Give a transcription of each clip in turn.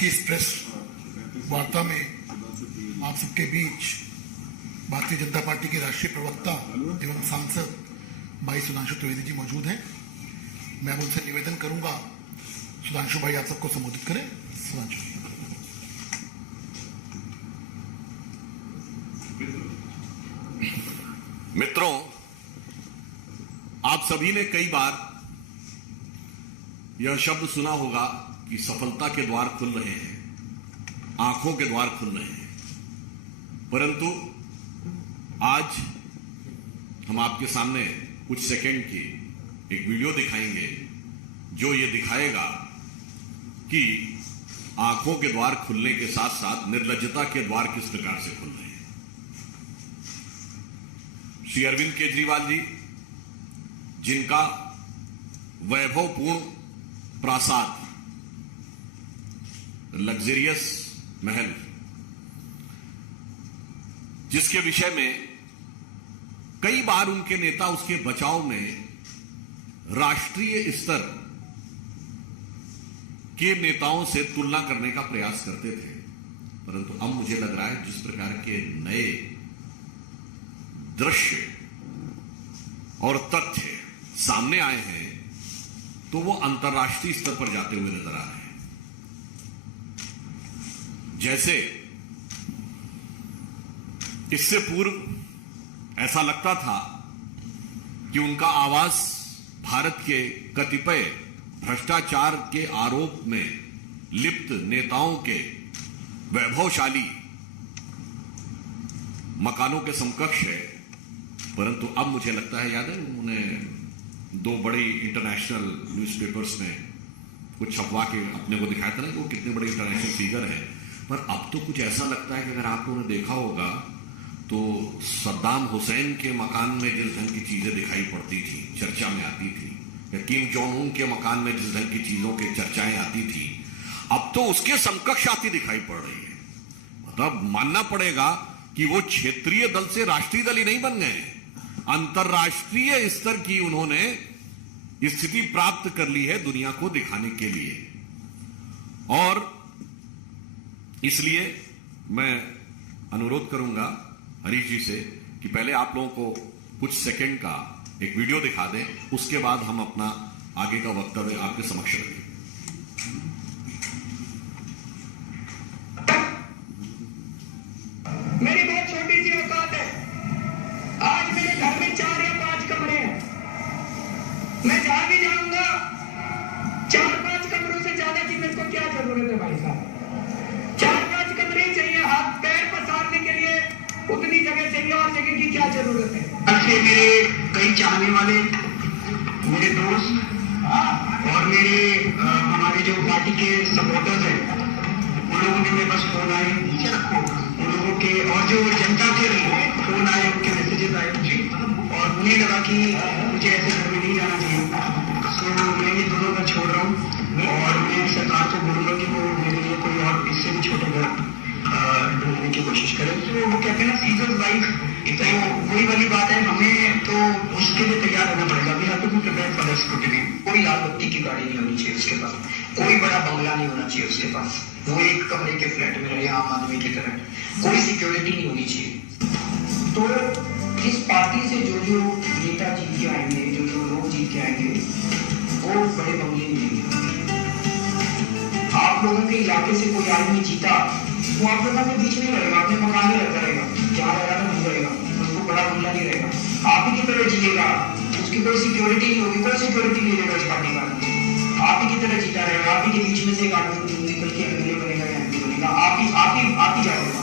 की इस प्रेस वार्ता में आप सबके बीच भारतीय जनता पार्टी के राष्ट्रीय प्रवक्ता एवं सांसद भाई सुधांशु त्रिवेदी जी मौजूद हैं। मैं उनसे निवेदन करूंगा, सुधांशु भाई आप सबको संबोधित करें। सुधांशु। मित्रों, आप सभी ने कई बार यह शब्द सुना होगा कि सफलता के द्वार खुल रहे हैं, आंखों के द्वार खुल रहे हैं, परंतु आज हम आपके सामने कुछ सेकंड की एक वीडियो दिखाएंगे जो ये दिखाएगा कि आंखों के द्वार खुलने के साथ साथ निर्लज्जता के द्वार किस प्रकार से खुल रहे हैं। श्री अरविंद केजरीवाल जी, जिनका वैभवपूर्ण प्रासाद, लग्जरियस महल, जिसके विषय में कई बार उनके नेता उसके बचाव में राष्ट्रीय स्तर के नेताओं से तुलना करने का प्रयास करते थे, परंतु अब मुझे लग रहा है जिस प्रकार के नए दृश्य और तथ्य सामने आए हैं तो वो अंतर्राष्ट्रीय स्तर पर जाते हुए नजर आ रहे हैं। जैसे इससे पूर्व ऐसा लगता था कि उनका आवाज भारत के कतिपय भ्रष्टाचार के आरोप में लिप्त नेताओं के वैभवशाली मकानों के समकक्ष है, परंतु अब मुझे लगता है, याद है उन्होंने दो बड़ी इंटरनेशनल न्यूज़पेपर्स में कुछ छपवा के अपने को दिखाया था ना कि वो कितने बड़े इंटरनेशनल फिगर हैं, पर अब तो कुछ ऐसा लगता है कि अगर आप लोगों ने देखा होगा तो सद्दाम हुसैन के मकान में जिस ढंग की चीजें दिखाई पड़ती थी, चर्चा में आती थी, या किम जोंग उन के मकान में जिस ढंग की चीजों की चर्चाएं आती थी, अब तो उसके समकक्ष आती दिखाई पड़ रही है। मतलब मानना पड़ेगा कि वो क्षेत्रीय दल से राष्ट्रीय दल ही नहीं बन गए, अंतर्राष्ट्रीय स्तर की उन्होंने स्थिति प्राप्त कर ली है दुनिया को दिखाने के लिए। और इसलिए मैं अनुरोध करूंगा हरीश जी से कि पहले आप लोगों को कुछ सेकंड का एक वीडियो दिखा दें, उसके बाद हम अपना आगे का वक्तव्य आपके समक्ष रखें। मेरी बहुत छोटी सी औकात है। आज मेरे घर में 4 या 5 कमरे हैं। मैं जहां भी जाऊंगा 4-5 कमरों से ज्यादा की मेरे को क्या जरूरत है भाई साहब? 4-5 कमरे चाहिए, हाथ पैर पसारने के लिए उतनी जगह चाहिए, और जगह की क्या जरूरत है? ऐसे मेरे कई चाहने वाले, मेरे दोस्त और मेरे हमारे जो पार्टी के सपोर्टर्स हैं, उन लोगों के मेरे पास फोन आए, उन लोगों के और जो जनता के फोन आए, उनके मैसेजेस आए, और उन्हें लगा कि मुझे ऐसे घर में नहीं जाना चाहिए, तो मैं ये दोनों घर छोड़ रहा हूँ और मैं सरकार को बोलूंगा कि वो मेरे लिए कोई और इससे भी छोटे घर ढूंढने की कोशिश करें। तो वो कहते हैं ना, सीजर्स वाइफ, तो वही वाली बात है, हमें तो उसके लिए तैयार होना पड़ेगा। We have to be prepared for the scrutiny. कोई लाल बत्ती की गाड़ी नहीं होनी चाहिए उसके पास, कोई बड़ा बंगला नहीं होना चाहिए उसके पास, वो एक कमरे के फ्लैट में रहे आम आदमी की तरह, कोई सिक्योरिटी नहीं होनी चाहिए। तो इस पार्टी से जो जो नेता जीत के आएंगे, जो जो लोग जीत के आएंगे, वो बड़े बंगले मिलेंगे। आप लोगों के इलाके से कोई आदमी जीता, वो आप लोगों के बीच में रहेगा, अपने मकान में रहता रहेगा, जहाँ रहेगा तो वहीं रहेगा, उसको बड़ा बंगला नहीं रहेगा, आप ही की तरह जिएगा, उसकी कोई सिक्योरिटी नहीं होगी, कोई सिक्योरिटी नहीं लेगा इस पार्टी का, आप ही की तरह जीता रहेगा, आप ही के बीच में से एक आदमी निकल के एमएलए बनेगा या एमपी बनेगा, आप ही जाओगे।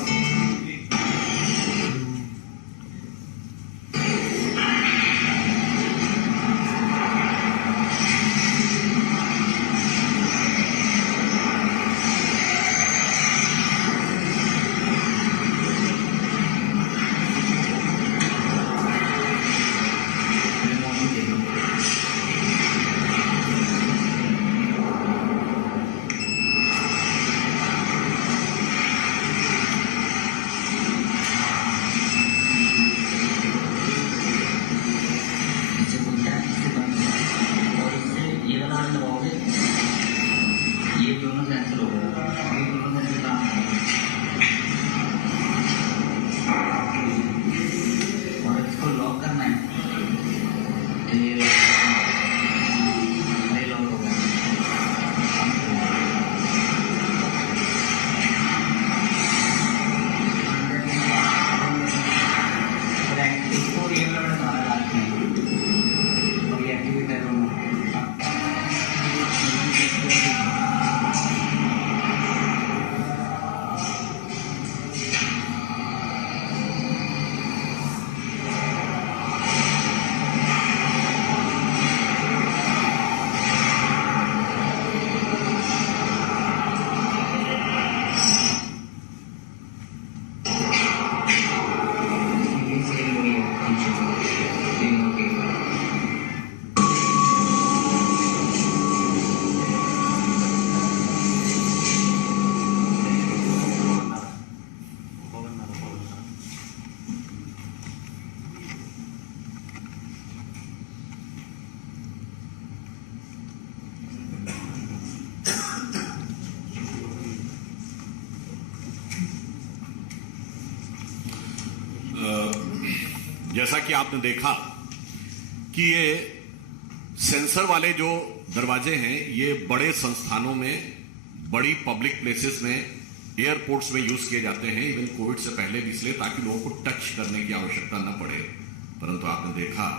जैसा कि आपने देखा कि ये सेंसर वाले जो दरवाजे हैं ये बड़े संस्थानों में, बड़ी पब्लिक प्लेसेस में, एयरपोर्ट्स में यूज किए जाते हैं, इवन कोविड से पहले भी, इसलिए ताकि लोगों को टच करने की आवश्यकता न पड़े। परंतु आपने देखा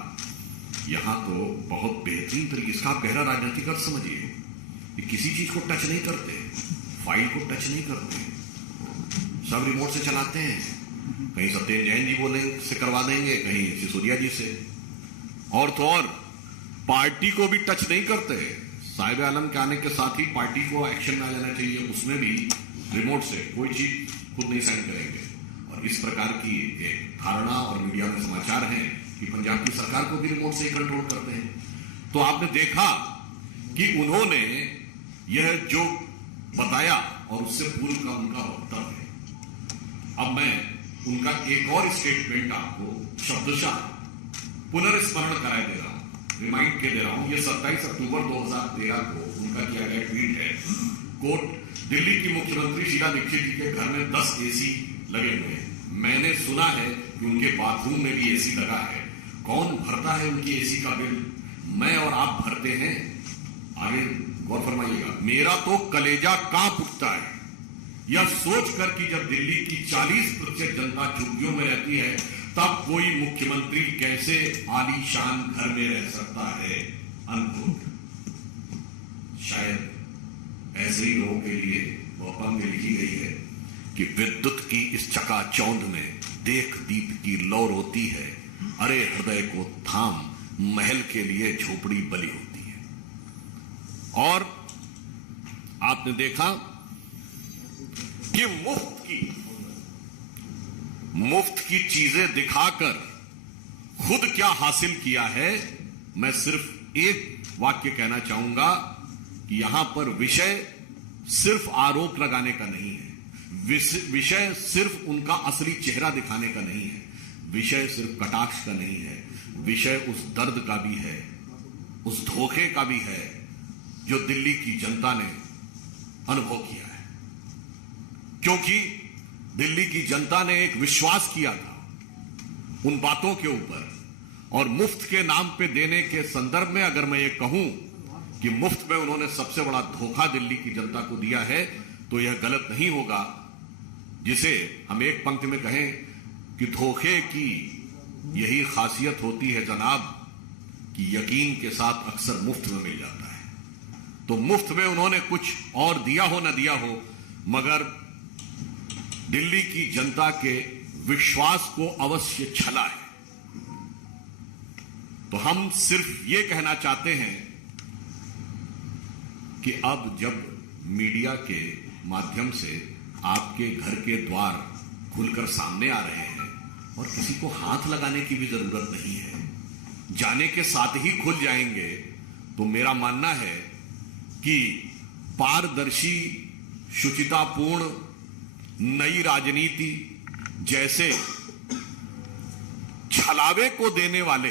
यहां तो बहुत बेहतरीन तरीके, इसका आप गहरा राजनीतिक अर्थ समझिए कि किसी चीज को टच नहीं करते, फाइल को टच नहीं करते, सब रिमोट से चलाते हैं। कहीं सत्येंद्र जैन जी बोले से करवा देंगे, कहीं सिसोदिया जी से, और तो और पार्टी को भी टच नहीं करते। साहिब आलम के आने के साथ ही पार्टी को एक्शन में आ जाना चाहिए, उसमें भी रिमोट से कोई चीज खुद नहीं साइन करेंगे। और इस प्रकार की एक धारणा और मीडिया में समाचार हैं कि पंजाब की सरकार को भी रिमोट से ही कंट्रोल करते हैं। तो आपने देखा कि उन्होंने यह जो बताया और उससे पूर्व का उनका वक्तव्य, अब मैं उनका एक और स्टेटमेंट आपको शब्दशः पुनर्स्मरण कराए दे रहा हूं, रिमाइंड के दे रहा हूं। यह 27 अक्टूबर 2013 को उनका किया गया ट्वीट है। कोट, दिल्ली की मुख्यमंत्री शीला दीक्षित जी के घर में 10 एसी लगे हुए हैं। मैंने सुना है कि उनके बाथरूम में भी एसी लगा है। कौन भरता है उनकी एसी का बिल? मैं और आप भरते हैं? आगे गौर फरमाइएगा। मेरा तो कलेजा कांप उठता है यह सोचकर कि जब दिल्ली की 40% जनता झुग्गियों में रहती है तब कोई मुख्यमंत्री कैसे आलीशान घर में रह सकता है। अनकोट। शायद ऐसे ही लोगों के लिए वह में लिखी गई है कि विद्युत की इस चकाचौंध में देख दीप की लौ रोती है, अरे हृदय को थाम महल के लिए झोपड़ी बली होती है। और आपने देखा कि मुफ्त की चीजें दिखाकर खुद क्या हासिल किया है। मैं सिर्फ एक वाक्य कहना चाहूंगा कि यहां पर विषय सिर्फ आरोप लगाने का नहीं है, विषय सिर्फ उनका असली चेहरा दिखाने का नहीं है, विषय सिर्फ कटाक्ष का नहीं है, विषय उस दर्द का भी है, उस धोखे का भी है जो दिल्ली की जनता ने अनुभव किया है। क्योंकि दिल्ली की जनता ने एक विश्वास किया था उन बातों के ऊपर, और मुफ्त के नाम पे देने के संदर्भ में अगर मैं ये कहूं कि मुफ्त में उन्होंने सबसे बड़ा धोखा दिल्ली की जनता को दिया है तो यह गलत नहीं होगा, जिसे हम एक पंक्ति में कहें कि धोखे की यही खासियत होती है जनाब कि यकीन के साथ अक्सर मुफ्त में मिल जाता है। तो मुफ्त में उन्होंने कुछ और दिया हो न दिया हो, मगर दिल्ली की जनता के विश्वास को अवश्य छला है। तो हम सिर्फ ये कहना चाहते हैं कि अब जब मीडिया के माध्यम से आपके घर के द्वार खुलकर सामने आ रहे हैं और किसी को हाथ लगाने की भी जरूरत नहीं है, जाने के साथ ही खुल जाएंगे, तो मेरा मानना है कि पारदर्शी, शुचितापूर्ण नई राजनीति जैसे छलावे को देने वाले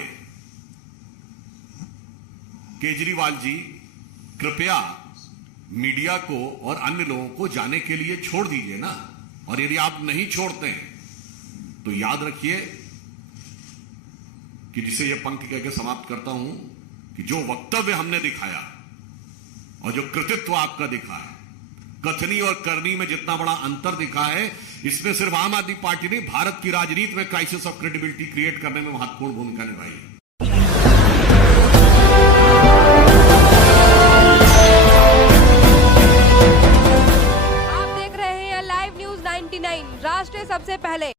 केजरीवाल जी कृपया मीडिया को और अन्य लोगों को जाने के लिए छोड़ दीजिए ना। और यदि आप नहीं छोड़ते हैं तो याद रखिए कि जिसे यह पंक्ति कहकर समाप्त करता हूं कि जो वक्तव्य हमने दिखाया और जो कृतित्व आपका दिखा है, कथनी और करनी में जितना बड़ा अंतर दिखा है, इसमें सिर्फ आम आदमी पार्टी ने भारत की राजनीति में क्राइसिस ऑफ क्रेडिबिलिटी क्रिएट करने में महत्वपूर्ण भूमिका निभाई है। आप देख रहे हैं लाइव न्यूज 99, राष्ट्र सबसे पहले।